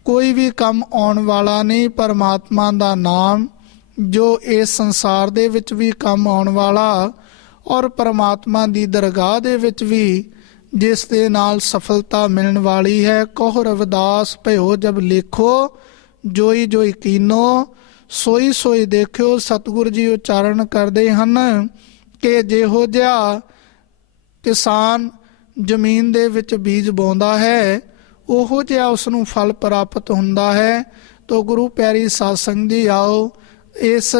ਕੋਈ ਵੀ ਕੰਮ ਆਉਣ ਵਾਲਾ ਨਹੀਂ। ਪਰਮਾਤਮਾ ਦਾ ਨਾਮ ਜੋ ਇਸ ਸੰਸਾਰ ਦੇ ਵਿੱਚ ਵੀ ਕੰਮ ਆਉਣ ਵਾਲਾ, ਔਰ ਪਰਮਾਤਮਾ ਦੀ ਦਰਗਾਹ ਦੇ ਵਿੱਚ ਵੀ ਜਿਸ ਦੇ ਨਾਲ ਸਫਲਤਾ ਮਿਲਣ ਵਾਲੀ ਹੈ। ਕਹੋ ਰਵਿਦਾਸ ਭਇਓ ਜਬ ਲੇਖੋ, ਜੋਈ ਜੋਈ ਕੀਨੋ, ਸੋਈ ਸੋਈ ਦੇਖਿਓ। ਸਤਿਗੁਰੂ ਜੀ ਉਚਾਰਨ ਕਰਦੇ ਹਨ ਕਿ ਜਿਹੋ ਜਿਹਾ ਕਿਸਾਨ ਜ਼ਮੀਨ ਦੇ ਵਿੱਚ ਬੀਜ ਬੋਂਦਾ ਹੈ, ਉਹੋ ਜਿਹਾ ਉਸ ਨੂੰ ਫਲ ਪ੍ਰਾਪਤ ਹੁੰਦਾ ਹੈ। ਤੋ ਗੁਰੂ ਪਿਆਰੀ ਸਾਧ ਸੰਗਤ ਜੀ, ਆਓ ਇਸ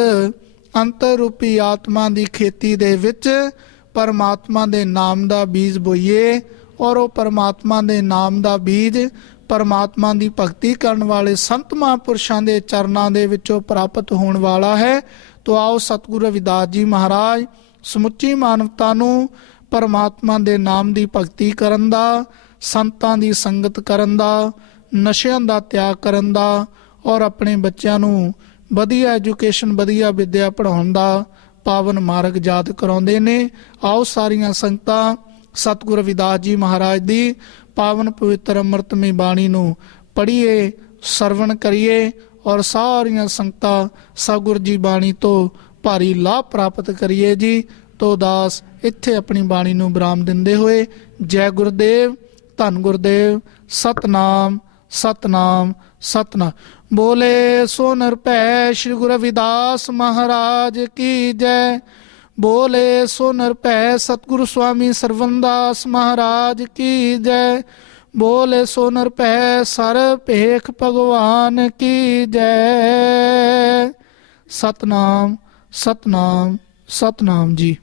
ਅੰਤਰ ਰੂਪੀ ਆਤਮਾ ਦੀ ਖੇਤੀ ਦੇ ਵਿੱਚ ਪਰਮਾਤਮਾ ਦੇ ਨਾਮ ਦਾ ਬੀਜ ਬੋਈਏ, ਔਰ ਉਹ ਪਰਮਾਤਮਾ ਦੇ ਨਾਮ ਦਾ ਬੀਜ ਪਰਮਾਤਮਾ ਦੀ ਭਗਤੀ ਕਰਨ ਵਾਲੇ ਸੰਤ ਮਹਾਂਪੁਰਸ਼ਾਂ ਦੇ ਚਰਨਾਂ ਦੇ ਵਿੱਚੋਂ ਪ੍ਰਾਪਤ ਹੋਣ ਵਾਲਾ ਹੈ। ਤੋ ਆਓ ਸਤਿਗੁਰੂ ਰਵਿਦਾਸ ਜੀ ਮਹਾਰਾਜ ਸਮੁੱਚੀ ਮਾਨਵਤਾ ਨੂੰ ਪਰਮਾਤਮਾ ਦੇ ਨਾਮ ਦੀ ਭਗਤੀ ਕਰਨ ਦਾ, ਸੰਤਾਂ ਦੀ ਸੰਗਤ ਕਰਨ ਦਾ, ਨਸ਼ਿਆਂ ਦਾ ਤਿਆਗ ਕਰਨ ਦਾ, ਔਰ ਆਪਣੇ ਬੱਚਿਆਂ ਨੂੰ ਵਧੀਆ ਐਜੂਕੇਸ਼ਨ, ਵਧੀਆ ਵਿੱਦਿਆ ਪੜ੍ਹਾਉਣ ਦਾ ਪਾਵਨ ਮਾਰਗ ਯਾਦ ਕਰਾਉਂਦੇ ਨੇ। ਆਓ ਸਾਰੀਆਂ ਸੰਗਤਾਂ ਸਤਿਗੁਰੂ ਰਵਿਦਾਸ ਜੀ ਮਹਾਰਾਜ ਦੀ ਪਾਵਨ ਪਵਿੱਤਰ ਅੰਮ੍ਰਿਤਮਈ ਬਾਣੀ ਨੂੰ ਪੜ੍ਹੀਏ, ਸਰਵਣ ਕਰੀਏ, ਔਰ ਸਾਰੀਆਂ ਸੰਗਤਾਂ ਸਤਿਗੁਰੂ ਜੀ ਬਾਣੀ ਤੋਂ ਭਾਰੀ ਲਾਭ ਪ੍ਰਾਪਤ ਕਰੀਏ ਜੀ। ਤੋ ਦਾਸ ਇੱਥੇ ਆਪਣੀ ਬਾਣੀ ਨੂੰ ਵਿਰਾਮ ਦਿੰਦੇ ਹੋਏ ਜੈ ਗੁਰਦੇਵ, ਧੰਨ ਗੁਰਦੇਵ, ਸਤਨਾਮ ਸਤਨਾਮ ਸਤਨਾਮ। ਬੋਲੇ ਸੋ ਨਿਰਭੈ ਸ਼੍ਰੀ ਗੁਰੂ ਰਵਿਦਾਸ ਮਹਾਰਾਜ ਕੀ ਜੈ। ਬੋਲੇ ਸੋ ਨਿਰਭੈ ਸਤਿਗੁਰੂ ਸੁਆਮੀ ਸਰਵਨਦਾਸ ਮਹਾਰਾਜ ਕੀ ਜੈ। ਬੋਲੇ ਸੋ ਨਿਰਭੈ ਸਰਬ ਭੇਖ ਭਗਵਾਨ ਕੀ ਜੈ। ਸਤਨਾਮ ਸਤਨਾਮ ਸਤਨਾਮ ਜੀ।